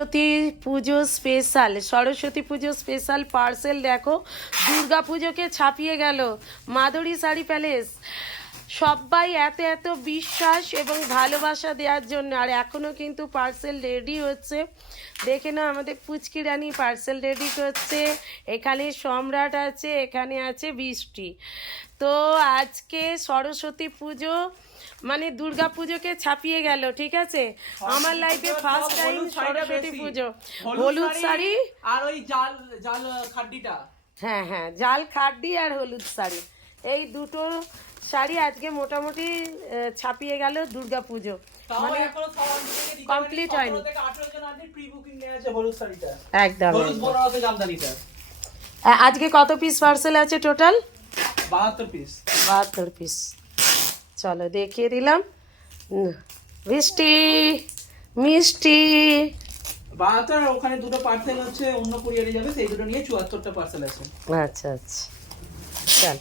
সরস্বতী পুজো special, Saraswati পুজো special parcel দেখো, দুর্গা পুজোকে ছাপিয়ে গেল মাধুরী শাড়ি প্যালেস। সবাই এত এত বিশ্বাস এবং ভালোবাসা দেওয়ার জন্য, আর এখনও কিন্তু পার্সেল রেডি হচ্ছে। দেখে না আমাদের পুচকি রানী পার্সেল রেডি করছে। এখানে সম্রাট আছে, এখানে আছে বৃষ্টি। তো আজকে সরস্বতী পুজো মানে দুর্গা পুজোকে ছাপিয়ে গেল, ঠিক আছে। আমার লাইফে ফার্স্ট টাইম সরস্বতী পুজো। হলুদ শাড়ি আর ওই জাল জাল খাড্ডিটা, হ্যাঁ হ্যাঁ, জাল খাড্ডি আর হলুদ শাড়ি, এই দুটো শাড়ি আজকে মোটামুটি ছাপিয়ে গেল দুর্গা পুজো। মানে কমপ্লিট হয়নি, একদম। আজকে কত পিস পার্সেল আছে টোটাল? 72 পিস। 72 পিস। চলো দেখিয়ে দিলাম। বৃষ্টি মিষ্টি 72, ওখানে দুটো পার্সেল হচ্ছে অন্য কুরিয়ারে যাবে, সেই দুটো নিয়ে 74টা পার্সেল আছে। আচ্ছা আচ্ছা, চল।